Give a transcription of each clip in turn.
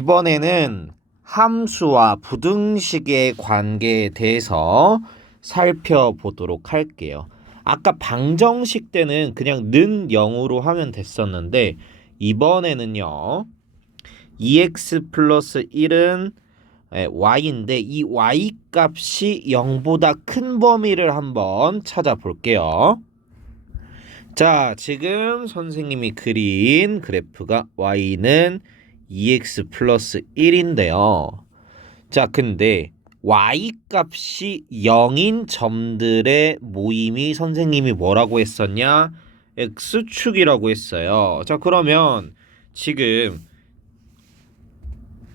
이번에는 함수와 부등식의 관계에 대해서 살펴보도록 할게요. 아까 방정식 때는 그냥 는 0으로 하면 됐었는데 이번에는요. 2x 플러스 1은 y인데 이 y 값이 0보다 큰 범위를 한번 찾아볼게요. 자, 지금 선생님이 그린 그래프가 y는 2x 플러스 1인데요. 자, 근데 y 값이 0인 점들의 모임이 선생님이 뭐라고 했었냐? x축이라고 했어요. 자, 그러면 지금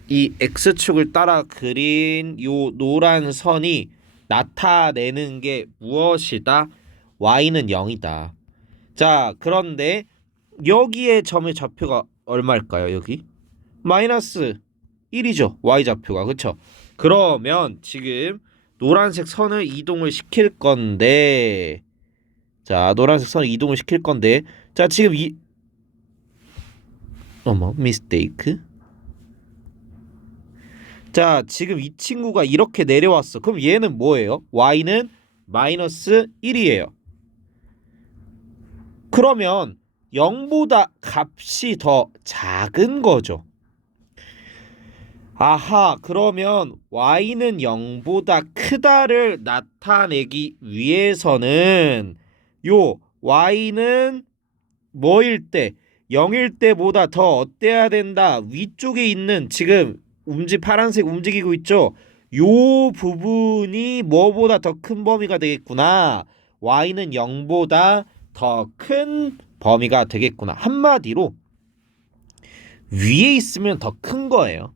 이 x축을 따라 그린 요 노란 선이 나타내는 게 무엇이다? y는 0이다. 자, 그런데 여기에 점의 좌표가 얼마일까요? 여기 마이너스 1이죠. y좌표가. 그쵸? 그러면 지금 노란색 선을 이동을 시킬 건데, 자, 노란색 선을 이동을 시킬 건데, 자, 지금 미스테이크. 자, 지금 이 친구가 이렇게 내려왔어. 그럼 얘는 뭐예요? y는 마이너스 1이에요. 그러면 0보다 값이 더 작은 거죠. 아하, 그러면 y는 0보다 크다를 나타내기 위해서는 요 y는 뭐일 때 0일 때보다 더 어때야 된다. 위쪽에 있는 지금 파란색 움직이고 있죠. 요 부분이 뭐보다 더 큰 범위가 되겠구나. y는 0보다 더 큰 범위가 되겠구나. 한마디로 위에 있으면 더 큰 거예요.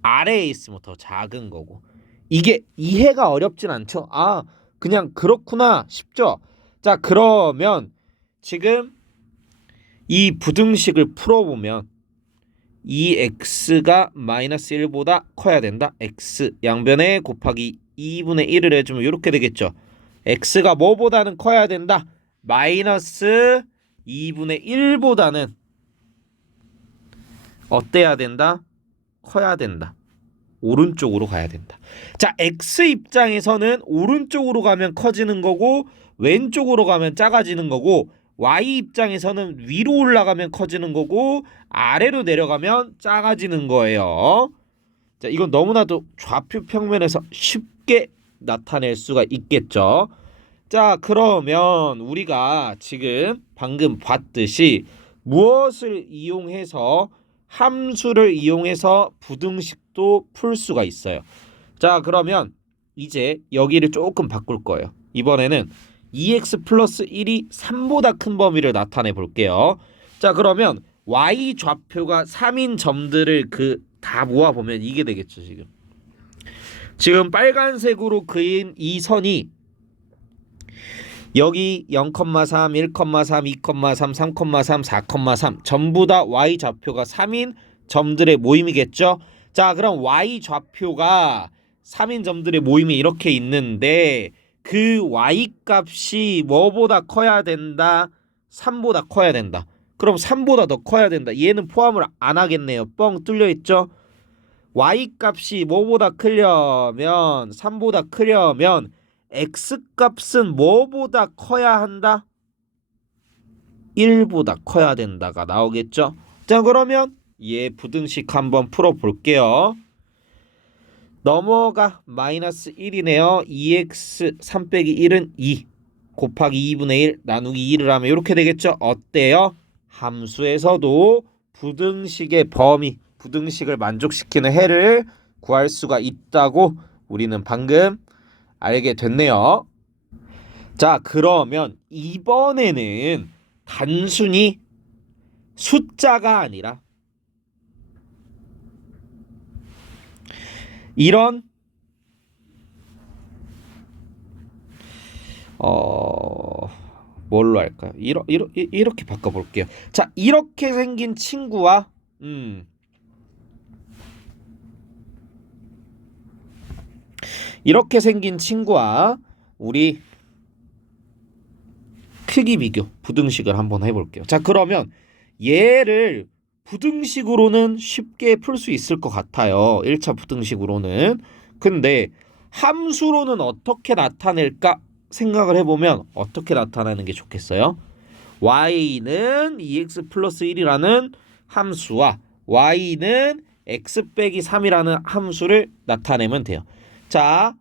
아래에 있으면 더 작은 거고. 이게 이해가 어렵진 않죠? 아, 그냥 그렇구나 싶죠? 자, 그러면 지금 이 부등식을 풀어보면 이 x가 마이너스 1보다 커야 된다. x 양변에 곱하기 2분의 1을 해주면 이렇게 되겠죠. x가 뭐보다는 커야 된다. 마이너스 2분의 1보다는 어때야 된다? 커야 된다. 오른쪽으로 가야 된다. 자, x 입장에서는 오른쪽으로 가면 커지는 거고 왼쪽으로 가면 작아지는 거고 y 입장에서는 위로 올라가면 커지는 거고 아래로 내려가면 작아지는 거예요. 자, 이건 너무나도 좌표 평면에서 쉽게 나타낼 수가 있겠죠. 자, 그러면 우리가 지금 방금 봤듯이 무엇을 이용해서 함수를 이용해서 부등식도 풀 수가 있어요. 자, 그러면 이제 여기를 조금 바꿀 거예요. 이번에는 2x 플러스 1이 3보다 큰 범위를 나타내 볼게요. 자, 그러면 y 좌표가 3인 점들을 다 모아보면 이게 되겠죠. 지금 빨간색으로 그린 이 선이 여기 0,3, 1,3, 2,3, 3,3, 4,3 전부 다 y 좌표가 3인 점들의 모임이겠죠. 자, 그럼 y 좌표가 3인 점들의 모임이 이렇게 있는데 그 y 값이 뭐보다 커야 된다? 3보다 커야 된다. 그럼 3보다 더 커야 된다. 얘는 포함을 안 하겠네요. 뻥 뚫려 있죠. y 값이 뭐보다 크려면 3보다 크려면 x 값은 뭐보다 커야 한다? 1보다 커야 된다가 나오겠죠. 자, 그러면 얘 부등식 한번 풀어볼게요. 넘어가 마이너스 1이네요. 2x 3 빼기 1은 2 곱하기 2분의 1 나누기 2를 하면 이렇게 되겠죠. 어때요? 함수에서도 부등식의 범위, 부등식을 만족시키는 해를 구할 수가 있다고 우리는 방금 알게 됐네요. 자, 그러면 이번에는 단순히 숫자가 아니라 이런 뭘로 할까요? 이렇게 바꿔볼게요. 자, 이렇게 생긴 친구와 이렇게 생긴 친구와 우리 크기 비교 부등식을 한번 해볼게요. 자, 그러면 얘를 부등식으로는 쉽게 풀 수 있을 것 같아요. 1차 부등식으로는. 근데 함수로는 어떻게 나타낼까 생각을 해보면 어떻게 나타나는 게 좋겠어요? y는 2x 플러스 1이라는 함수와 y는 x 빼기 3이라는 함수를 나타내면 돼요. 자,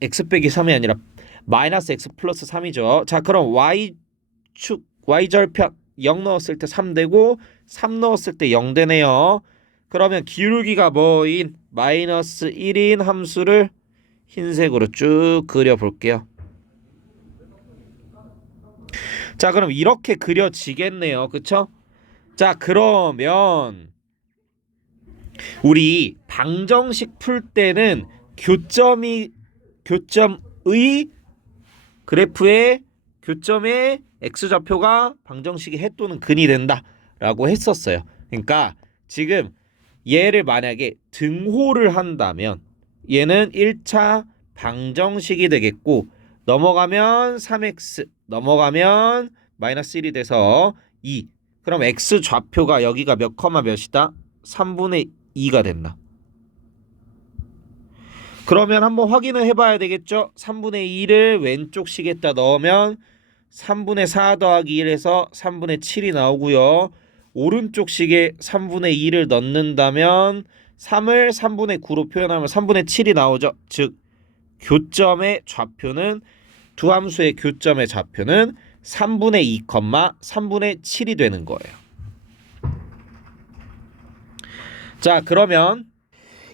x 빼기 3이 아니라 마이너스 x 플러스 3이죠. 자, 그럼 y축 y절편 0 넣었을 때 3 되고 3 넣었을 때 0 되네요. 그러면 기울기가 뭐인 마이너스 1인 함수를 흰색으로 쭉 그려볼게요. 자, 그럼 이렇게 그려지겠네요. 그쵸? 자, 그러면 우리 방정식 풀 때는 교점의 그래프의 교점의 x좌표가 방정식의 해 또는 근이 된다라고 했었어요. 그러니까 지금 얘를 만약에 등호를 한다면 얘는 1차 방정식이 되겠고 넘어가면 3x 넘어가면 마이너스 1이 돼서 2. 그럼 x좌표가 여기가 몇 컴마 몇이다? 3분의 2가 된다. 그러면 한번 확인을 해봐야 되겠죠? 3분의 2를 왼쪽 식에다 넣으면 3분의 4 더하기 1에서 3분의 7이 나오고요. 오른쪽 식에 3분의 2를 넣는다면 3을 3분의 9로 표현하면 3분의 7이 나오죠. 즉 교점의 좌표는 두 함수의 교점의 좌표는 3분의 2, 3분의 7이 되는 거예요. 자, 그러면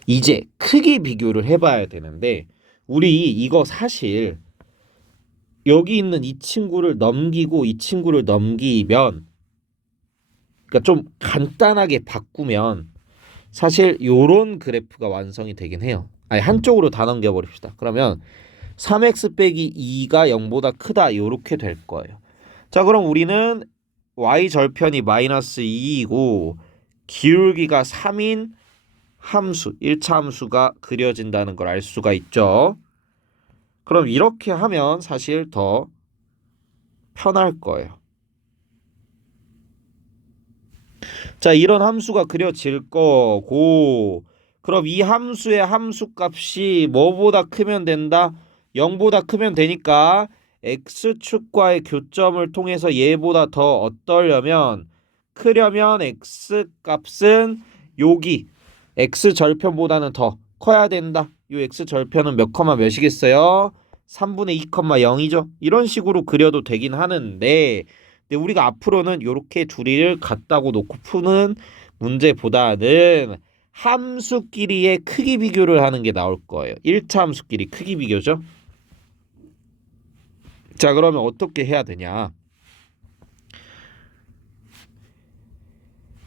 이제 크기 비교를 해봐야 되는데 우리 이거 사실 여기 있는 이 친구를 넘기고 이 친구를 넘기면 그러니까 좀 간단하게 바꾸면 사실 요런 그래프가 완성이 되긴 해요. 아니 한쪽으로 다 넘겨버립시다. 그러면 3x 빼기 2가 0보다 크다 요렇게 될 거예요. 자, 그럼 우리는 y절편이 마이너스 2이고 기울기가 3인 함수 1차 함수가 그려진다는 걸 알 수가 있죠. 그럼 이렇게 하면 사실 더 편할 거예요. 자, 이런 함수가 그려질 거고 그럼 이 함수의 함수값이 뭐보다 크면 된다? 0보다 크면 되니까 x축과의 교점을 통해서 얘보다 더 어떠려면 크려면 x값은 여기 x절편보다는 더 커야 된다. 이 x절편은 몇 컴마 몇이겠어요? 3분의 2, 0이죠. 이런 식으로 그려도 되긴 하는데 근데 우리가 앞으로는 이렇게 둘이를 같다고 놓고 푸는 문제보다는 함수끼리의 크기 비교를 하는 게 나올 거예요. 1차 함수끼리 크기 비교죠. 자, 그러면 어떻게 해야 되냐?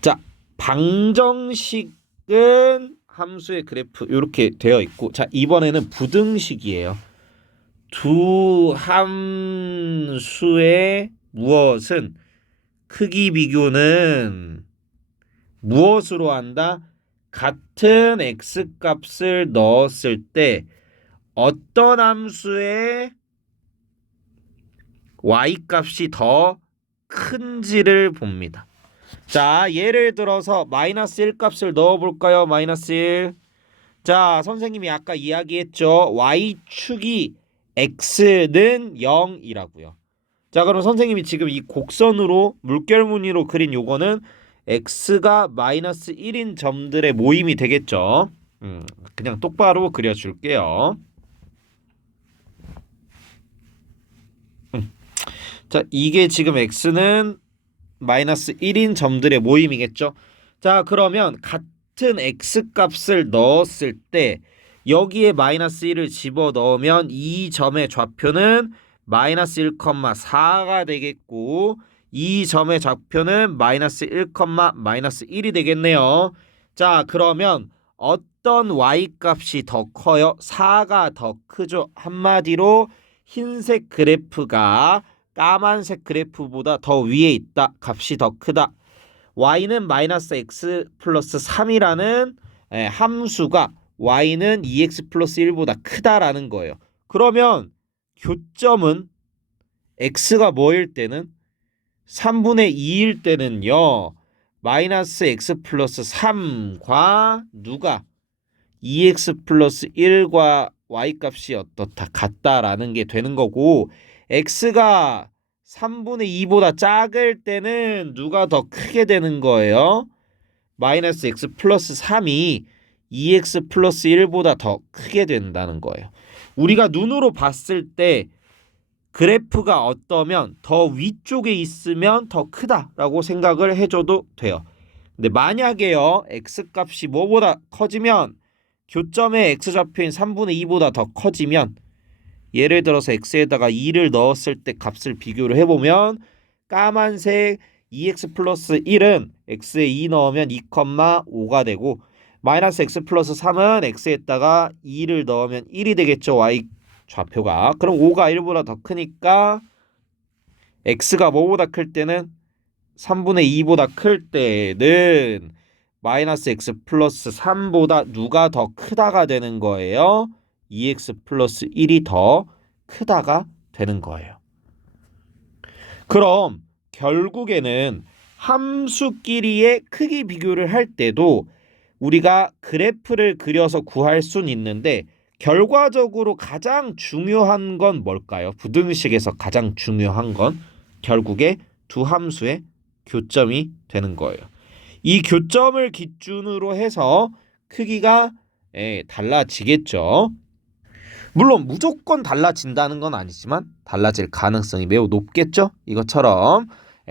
자, 방정식은 함수의 그래프 이렇게 되어 있고 자, 이번에는 부등식이에요. 두 함수의 무엇은 크기 비교는 무엇으로 한다? 같은 x값을 넣었을 때 어떤 함수의 y값이 더 큰지를 봅니다. 자, 예를 들어서 마이너스 1 값을 넣어볼까요? 마이너스 1. 자, 선생님이 아까 이야기했죠. y축이 x는 0이라고요. 자, 그럼 선생님이 지금 이 곡선으로 물결무늬로 그린 요거는 x가 마이너스 1인 점들의 모임이 되겠죠. 그냥 똑바로 그려줄게요. 자, 이게 지금 x는 마이너스 1인 점들의 모임이겠죠. 자, 그러면 같은 x값을 넣었을 때 여기에 마이너스 1을 집어넣으면 이 점의 좌표는 마이너스 1,4가 되겠고 이 점의 좌표는 마이너스 1, 마이너스 1이 되겠네요. 자, 그러면 어떤 y값이 더 커요? 4가 더 크죠. 한마디로 흰색 그래프가 까만색 그래프보다 더 위에 있다. 값이 더 크다. y는 마이너스 x 플러스 3이라는 함수가 y는 2x 플러스 1보다 크다라는 거예요. 그러면 교점은 x가 뭐일 때는 3분의 2일 때는요. 마이너스 x 플러스 3과 누가 2x 플러스 1과 y값이 어떻다 같다라는 게 되는 거고 x가 3분의 2보다 작을 때는 누가 더 크게 되는 거예요? 마이너스 x 플러스 3이 2x 플러스 1보다 더 크게 된다는 거예요. 우리가 눈으로 봤을 때 그래프가 어떠면 더 위쪽에 있으면 더 크다라고 생각을 해줘도 돼요. 근데 만약에요 x값이 뭐보다 커지면 교점에 x좌표인 3분의 2보다 더 커지면 예를 들어서 x에다가 2를 넣었을 때 값을 비교를 해보면 까만색 2x 플러스 1은 x에 2 넣으면 2,5가 되고 마이너스 x 플러스 3은 x에다가 2를 넣으면 1이 되겠죠. y 좌표가. 그럼 5가 1보다 더 크니까 x가 뭐보다 클 때는 3분의 2보다 클 때는 마이너스 x 플러스 3보다 누가 더 크다가 되는 거예요? 2x 플러스 1이 더 크다가 되는 거예요. 그럼 결국에는 함수끼리의 크기 비교를 할 때도 우리가 그래프를 그려서 구할 수는 있는데 결과적으로 가장 중요한 건 뭘까요? 부등식에서 가장 중요한 건 결국에 두 함수의 교점이 되는 거예요. 이 교점을 기준으로 해서 크기가 달라지겠죠. 물론 무조건 달라진다는 건 아니지만 달라질 가능성이 매우 높겠죠. 이것처럼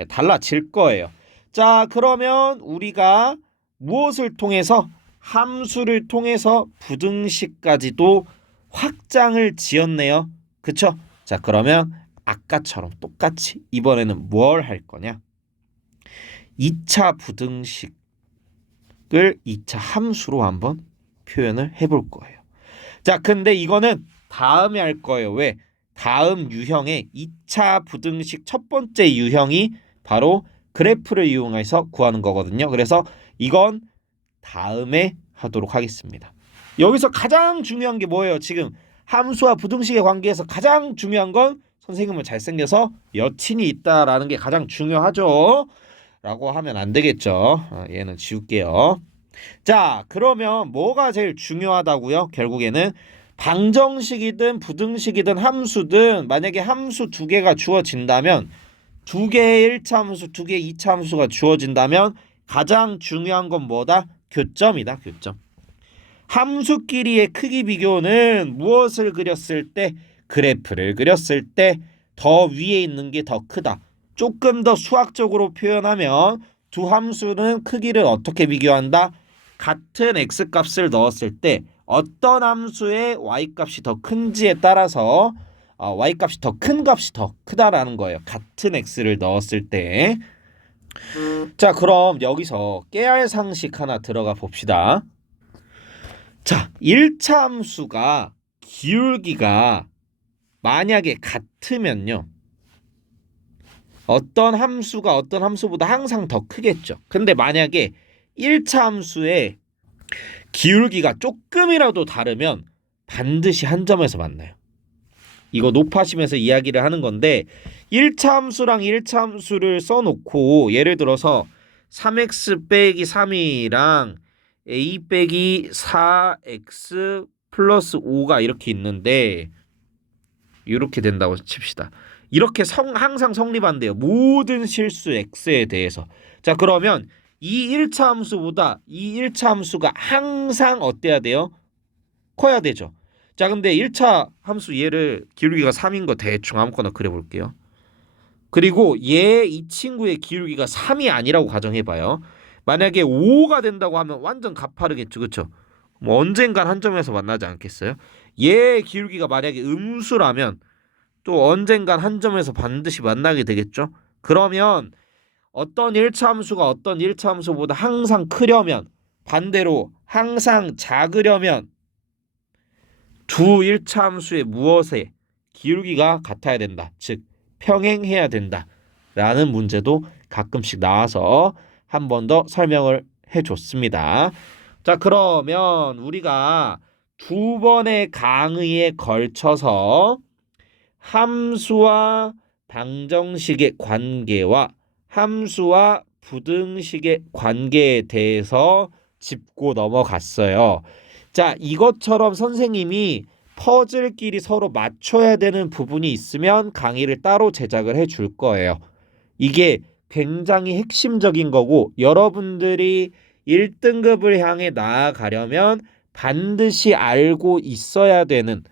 달라질 거예요. 자, 그러면 우리가 무엇을 통해서 함수를 통해서 부등식까지도 확장을 지었네요. 그쵸? 자, 그러면 아까처럼 똑같이 이번에는 뭘 할 거냐? 2차 부등식을 2차 함수로 한번 표현을 해볼 거예요. 자, 근데 이거는 다음에 할 거예요. 왜? 다음 유형의 2차 부등식 첫 번째 유형이 바로 그래프를 이용해서 구하는 거거든요. 그래서 이건 다음에 하도록 하겠습니다. 여기서 가장 중요한 게 뭐예요? 지금 함수와 부등식의 관계에서 가장 중요한 건 선생님은 잘생겨서 여친이 있다라는 게 가장 중요하죠. 라고 하면 안 되겠죠. 얘는 지울게요. 자, 그러면 뭐가 제일 중요하다고요? 결국에는 방정식이든 부등식이든 함수든 만약에 함수 두 개가 주어진다면 두 개의 1차 함수, 두 개의 2차 함수가 주어진다면 가장 중요한 건 뭐다? 교점이다. 교점. 함수끼리의 크기 비교는 무엇을 그렸을 때? 그래프를 그렸을 때 더 위에 있는 게 더 크다. 조금 더 수학적으로 표현하면 두 함수는 크기를 어떻게 비교한다? 같은 x값을 넣었을 때 어떤 함수의 y값이 더 큰지에 따라서 y값이 더 큰 값이 더 크다라는 거예요. 같은 x를 넣었을 때. 자, 그럼 여기서 깨알 상식 하나 들어가 봅시다. 자, 1차 함수가 기울기가 만약에 같으면요. 어떤 함수가 어떤 함수보다 항상 더 크겠죠. 근데 만약에 1차 함수의 기울기가 조금이라도 다르면 반드시 한 점에서 만나요. 이거 높아심에서 이야기를 하는 건데 1차 함수랑 1차 함수를 써놓고 예를 들어서 3x 빼기 3이랑 a 빼기 4x 플러스 5가 이렇게 있는데 이렇게 된다고 칩시다. 이렇게 항상 성립한대요. 모든 실수 x에 대해서. 자, 그러면 이 1차 함수보다 이 1차 함수가 항상 어때야 돼요? 커야 되죠. 자, 근데 1차 함수 얘를 기울기가 3인 거 대충 아무거나 그려볼게요. 그리고 이 친구의 기울기가 3이 아니라고 가정해봐요. 만약에 5가 된다고 하면 완전 가파르겠죠. 그쵸? 뭐 언젠간 한 점에서 만나지 않겠어요? 얘의 기울기가 만약에 음수라면 또 언젠간 한 점에서 반드시 만나게 되겠죠. 그러면 어떤 1차 함수가 어떤 1차 함수보다 항상 크려면 반대로 항상 작으려면 두 1차 함수의 무엇에 기울기가 같아야 된다. 즉 평행해야 된다. 라는 문제도 가끔씩 나와서 한 번 더 설명을 해줬습니다. 자, 그러면 우리가 두 번의 강의에 걸쳐서 함수와 방정식의 관계와 함수와 부등식의 관계에 대해서 짚고 넘어갔어요. 자, 이것처럼 선생님이 퍼즐끼리 서로 맞춰야 되는 부분이 있으면 강의를 따로 제작을 해 줄 거예요. 이게 굉장히 핵심적인 거고 여러분들이 1등급을 향해 나아가려면 반드시 알고 있어야 되는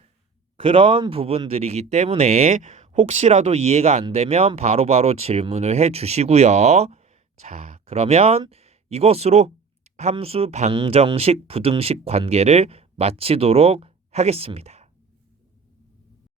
그런 부분들이기 때문에 혹시라도 이해가 안 되면 바로바로 질문을 해 주시고요. 자, 그러면 이것으로 함수 방정식 부등식 관계를 마치도록 하겠습니다.